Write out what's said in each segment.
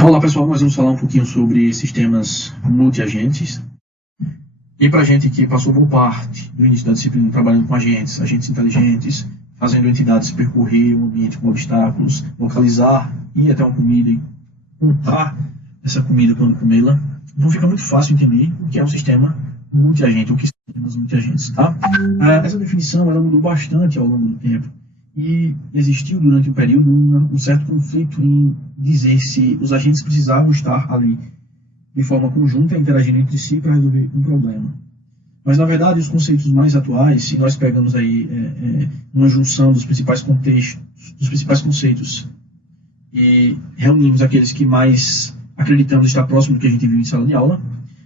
Olá pessoal, nós vamos falar um pouquinho sobre sistemas multiagentes. E para a gente que passou boa parte do início da disciplina trabalhando com agentes inteligentes, fazendo entidades percorrer um ambiente com obstáculos, localizar, ir até uma comida e contar essa comida quando comê-la, não fica muito fácil entender o que é um sistema multiagente, o que são sistemas multiagentes, tá? Essa definição ela mudou bastante ao longo do tempo. E existiu durante um período um certo conflito em dizer se os agentes precisavam estar ali de forma conjunta, interagindo entre si para resolver um problema. Mas, na verdade, os conceitos mais atuais, se nós pegamos aí uma junção dos principais contextos, dos principais conceitos, e reunimos aqueles que mais acreditamos estar próximo do que a gente viu em sala de aula,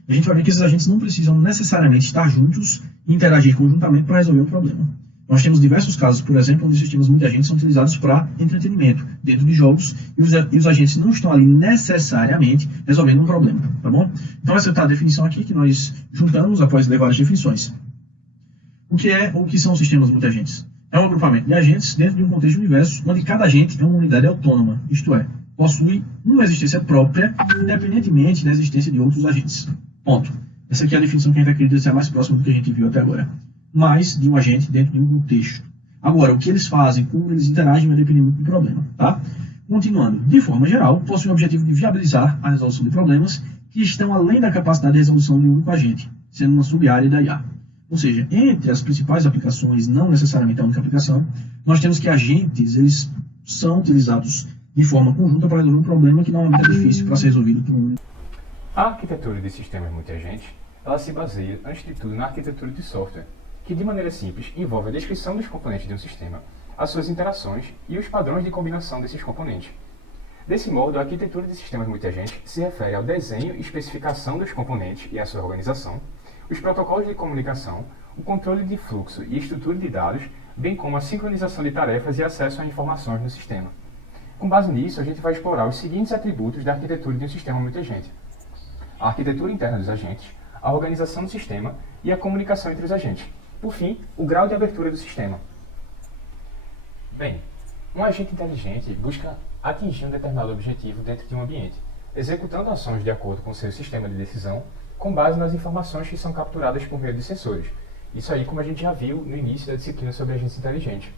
a gente vai ver que esses agentes não precisam necessariamente estar juntos e interagir conjuntamente para resolver um problema. Nós temos diversos casos, por exemplo, onde sistemas multiagentes são utilizados para entretenimento dentro de jogos e os agentes não estão ali necessariamente resolvendo um problema, tá bom? Então essa é a definição aqui que nós juntamos após ler várias definições. O que são os sistemas multiagentes? É um agrupamento de agentes dentro de um contexto de universo onde cada agente é uma unidade autônoma, isto é, possui uma existência própria, independentemente da existência de outros agentes. Ponto. Essa aqui é a definição que a gente acredita ser a mais próxima do que a gente viu até agora. Mais de um agente dentro de um contexto. Agora, o que eles fazem, como eles interagem, vai depender muito do problema, tá? Continuando, de forma geral, possui o objetivo de viabilizar a resolução de problemas que estão além da capacidade de resolução de um único agente, sendo uma sub-área da IA. Ou seja, entre as principais aplicações, não necessariamente a única aplicação, nós temos que agentes, eles são utilizados de forma conjunta para resolver um problema que normalmente é difícil para ser resolvido por um. A arquitetura de sistemas multiagentes, ela se baseia, antes de tudo, na arquitetura de software, que de maneira simples envolve a descrição dos componentes de um sistema, as suas interações e os padrões de combinação desses componentes. Desse modo, a arquitetura de sistemas multiagentes se refere ao desenho e especificação dos componentes e a sua organização, os protocolos de comunicação, o controle de fluxo e estrutura de dados, bem como a sincronização de tarefas e acesso a informações no sistema. Com base nisso, a gente vai explorar os seguintes atributos da arquitetura de um sistema multiagente: a arquitetura interna dos agentes, a organização do sistema e a comunicação entre os agentes. Por fim, o grau de abertura do sistema. Bem, um agente inteligente busca atingir um determinado objetivo dentro de um ambiente, executando ações de acordo com seu sistema de decisão, com base nas informações que são capturadas por meio de sensores. Isso aí, como a gente já viu no início da disciplina sobre agentes inteligentes.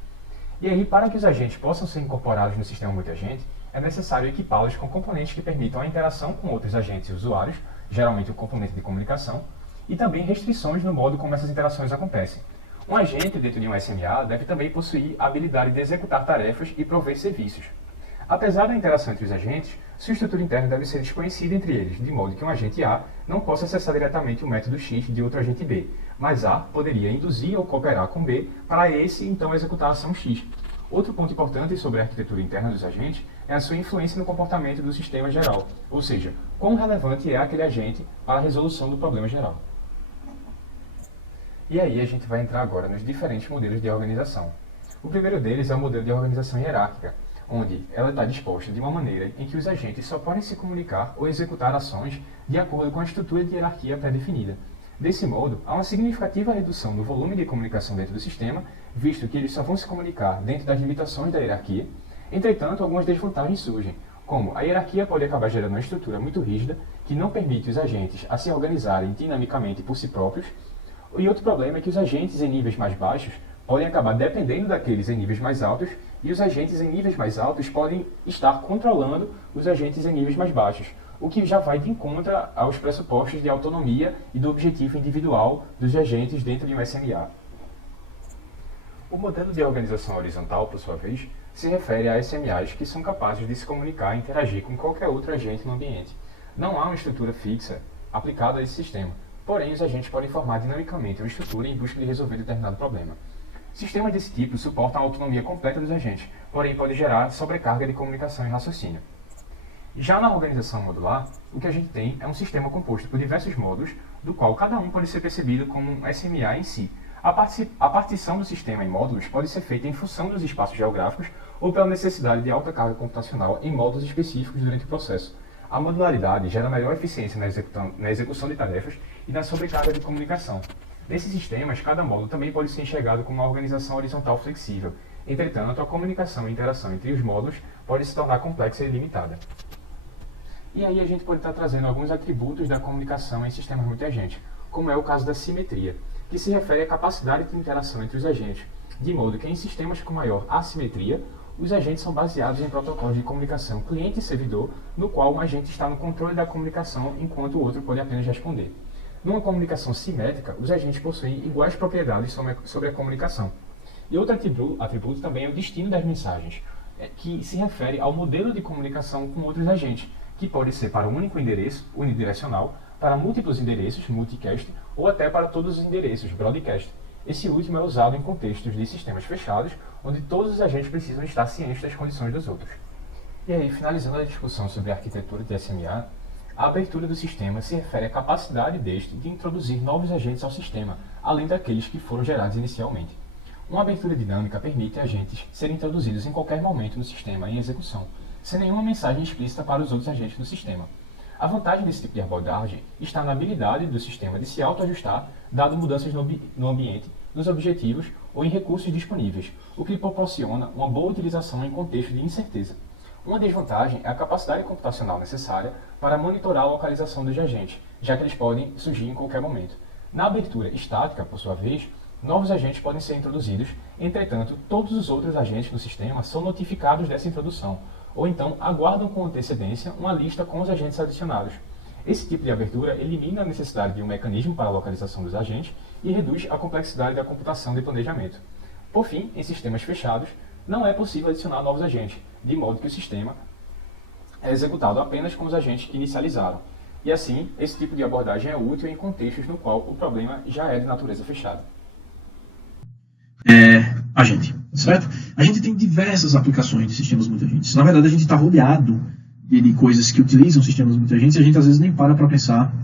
E aí, para que os agentes possam ser incorporados no sistema multiagente, é necessário equipá-los com componentes que permitam a interação com outros agentes e usuários, geralmente o componente de comunicação, e também restrições no modo como essas interações acontecem. Um agente dentro de um SMA deve também possuir a habilidade de executar tarefas e prover serviços. Apesar da interação entre os agentes, sua estrutura interna deve ser desconhecida entre eles, de modo que um agente A não possa acessar diretamente o método X de outro agente B, mas A poderia induzir ou cooperar com B para esse então executar a ação X. Outro ponto importante sobre a arquitetura interna dos agentes é a sua influência no comportamento do sistema geral, ou seja, quão relevante é aquele agente para a resolução do problema geral. E aí a gente vai entrar agora nos diferentes modelos de organização. O primeiro deles é o modelo de organização hierárquica, onde ela está disposta de uma maneira em que os agentes só podem se comunicar ou executar ações de acordo com a estrutura de hierarquia pré-definida. Desse modo, há uma significativa redução do volume de comunicação dentro do sistema, visto que eles só vão se comunicar dentro das limitações da hierarquia. Entretanto, algumas desvantagens surgem, como a hierarquia pode acabar gerando uma estrutura muito rígida, que não permite os agentes a se organizarem dinamicamente por si próprios. E outro problema é que os agentes em níveis mais baixos podem acabar dependendo daqueles em níveis mais altos, e os agentes em níveis mais altos podem estar controlando os agentes em níveis mais baixos, o que já vai de encontro aos pressupostos de autonomia e do objetivo individual dos agentes dentro de um SMA. O modelo de organização horizontal, por sua vez, se refere a SMAs que são capazes de se comunicar e interagir com qualquer outro agente no ambiente. Não há uma estrutura fixa aplicada a esse sistema, porém os agentes podem formar dinamicamente uma estrutura em busca de resolver determinado problema. Sistemas desse tipo suportam a autonomia completa dos agentes, porém podem gerar sobrecarga de comunicação e raciocínio. Já na organização modular, o que a gente tem é um sistema composto por diversos módulos, do qual cada um pode ser percebido como um SMA em si. A partição do sistema em módulos pode ser feita em função dos espaços geográficos ou pela necessidade de alta carga computacional em módulos específicos durante o processo. A modularidade gera maior eficiência na execução de tarefas e na sobrecarga de comunicação. Nesses sistemas, cada módulo também pode ser enxergado como uma organização horizontal flexível. Entretanto, a comunicação e interação entre os módulos pode se tornar complexa e limitada. E aí a gente pode estar trazendo alguns atributos da comunicação em sistemas multiagentes, como é o caso da simetria, que se refere à capacidade de interação entre os agentes, de modo que em sistemas com maior assimetria, os agentes são baseados em protocolos de comunicação cliente e servidor, no qual um agente está no controle da comunicação enquanto o outro pode apenas responder. Numa comunicação simétrica, os agentes possuem iguais propriedades sobre a comunicação. E outro atributo também é o destino das mensagens, que se refere ao modelo de comunicação com outros agentes, que pode ser para um único endereço, unidirecional, para múltiplos endereços, multicast, ou até para todos os endereços, broadcast. Esse último é usado em contextos de sistemas fechados, onde todos os agentes precisam estar cientes das condições dos outros. E aí, finalizando a discussão sobre a arquitetura de SMA, a abertura do sistema se refere à capacidade deste de introduzir novos agentes ao sistema, além daqueles que foram gerados inicialmente. Uma abertura dinâmica permite agentes serem introduzidos em qualquer momento no sistema em execução, sem nenhuma mensagem explícita para os outros agentes do sistema. A vantagem desse tipo de abordagem está na habilidade do sistema de se autoajustar, dado mudanças no ambiente, nos objetivos ou em recursos disponíveis, o que lhe proporciona uma boa utilização em contexto de incerteza. Uma desvantagem é a capacidade computacional necessária para monitorar a localização dos agentes, já que eles podem surgir em qualquer momento. Na abertura estática, por sua vez, novos agentes podem ser introduzidos, entretanto, todos os outros agentes no sistema são notificados dessa introdução, ou então aguardam com antecedência uma lista com os agentes adicionados. Esse tipo de abertura elimina a necessidade de um mecanismo para a localização dos agentes e reduz a complexidade da computação de planejamento. Por fim, em sistemas fechados, não é possível adicionar novos agentes, de modo que o sistema é executado apenas com os agentes que inicializaram. E assim, esse tipo de abordagem é útil em contextos no qual o problema já é de natureza fechada. Agente, certo? A gente tem diversas aplicações de sistemas multiagentes. Na verdade, a gente está rodeado de coisas que utilizam sistemas multiagentes e a gente às vezes nem para pensar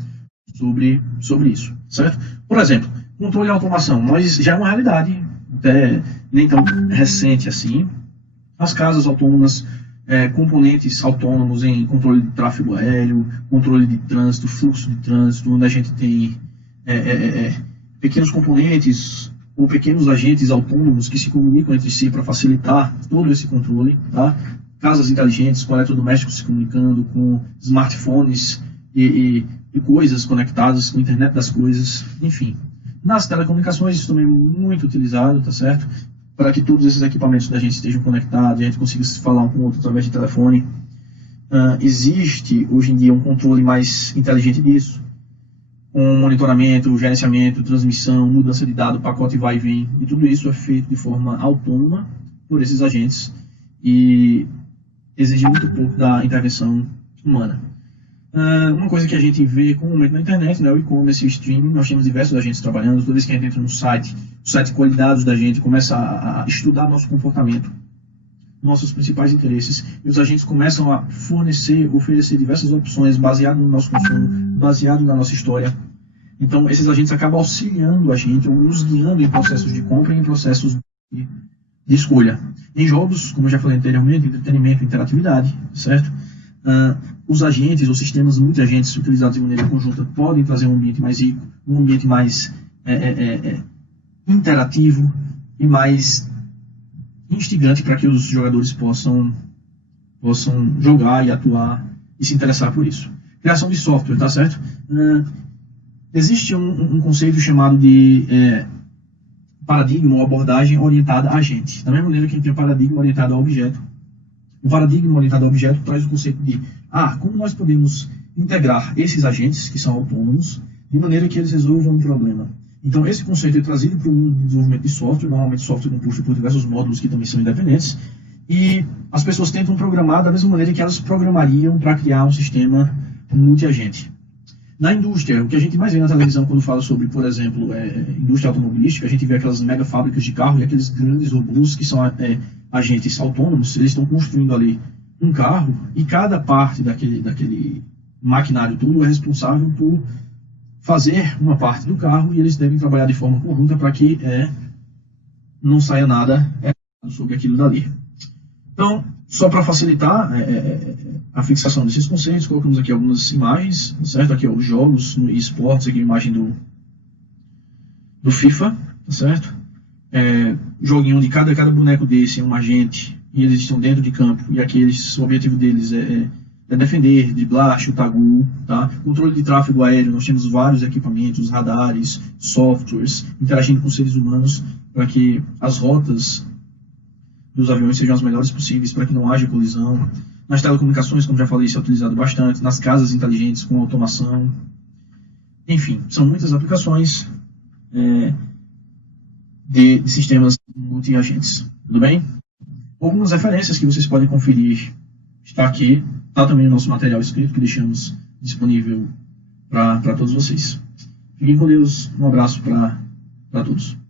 sobre isso, certo? Por exemplo, controle e automação, mas já é uma realidade, até nem tão recente assim. As casas autônomas, componentes autônomos em controle de tráfego aéreo, controle de trânsito, fluxo de trânsito, onde a gente tem pequenos componentes ou pequenos agentes autônomos que se comunicam entre si para facilitar todo esse controle, tá? Casas inteligentes com eletrodomésticos se comunicando, com smartphones e coisas conectadas com a internet das coisas, enfim. Nas telecomunicações isso também é muito utilizado, tá certo? Para que todos esses equipamentos da gente estejam conectados e a gente consiga se falar um com o outro através de telefone. Existe hoje em dia um controle mais inteligente disso, com monitoramento, gerenciamento, transmissão, mudança de dado, pacote vai e vem, e tudo isso é feito de forma autônoma por esses agentes e exige muito pouco da intervenção humana. Uma coisa que a gente vê comumente na internet, né, o e-commerce e o streaming, nós temos diversos agentes trabalhando. Toda vez que a gente entra no site, o site colhe dados da gente, começa a estudar nosso comportamento, nossos principais interesses, e os agentes começam a oferecer diversas opções baseado no nosso consumo, baseado na nossa história. Então, esses agentes acabam auxiliando a gente, ou nos guiando em processos de compra e em processos de escolha. Em jogos, como eu já falei anteriormente, entretenimento e interatividade, certo? Os agentes ou sistemas multiagentes utilizados de maneira conjunta podem trazer um ambiente mais rico, um ambiente mais interativo e mais instigante para que os jogadores possam jogar e atuar e se interessar por isso. Criação de software, tá certo? Existe um conceito chamado de paradigma ou abordagem orientada a agente. Da mesma maneira que a gente tem o paradigma orientado a objeto. O paradigma orientado a objeto traz o conceito de como nós podemos integrar esses agentes, que são autônomos, de maneira que eles resolvam um problema. Então, esse conceito é trazido para o mundo do desenvolvimento de software. Normalmente, software é composto por diversos módulos que também são independentes. E as pessoas tentam programar da mesma maneira que elas programariam para criar um sistema multiagente. Na indústria, o que a gente mais vê na televisão quando fala sobre, por exemplo, indústria automobilística, a gente vê aquelas mega fábricas de carro e aqueles grandes robôs que são agentes autônomos. Eles estão construindo ali um carro e cada parte daquele maquinário todo é responsável por fazer uma parte do carro e eles devem trabalhar de forma conjunta para que não saia nada sobre aquilo dali. Então, só para facilitar a fixação desses conceitos, colocamos aqui algumas imagens, certo? Aqui os jogos e esportes, aqui a imagem do FIFA, tá certo? Joguinho onde cada boneco desse é um agente e eles estão dentro de campo e o objetivo deles é defender, driblar, chutar gol, tá? Controle de tráfego aéreo, nós temos vários equipamentos, radares, softwares, interagindo com seres humanos para que as rotas dos aviões sejam as melhores possíveis, para que não haja colisão. Nas telecomunicações, como já falei, isso é utilizado bastante, nas casas inteligentes com automação. Enfim, são muitas aplicações de sistemas multi-agentes. Tudo bem? Algumas referências que vocês podem conferir está aqui. Está também o nosso material escrito que deixamos disponível para todos vocês. Fiquem com Deus. Um abraço para todos.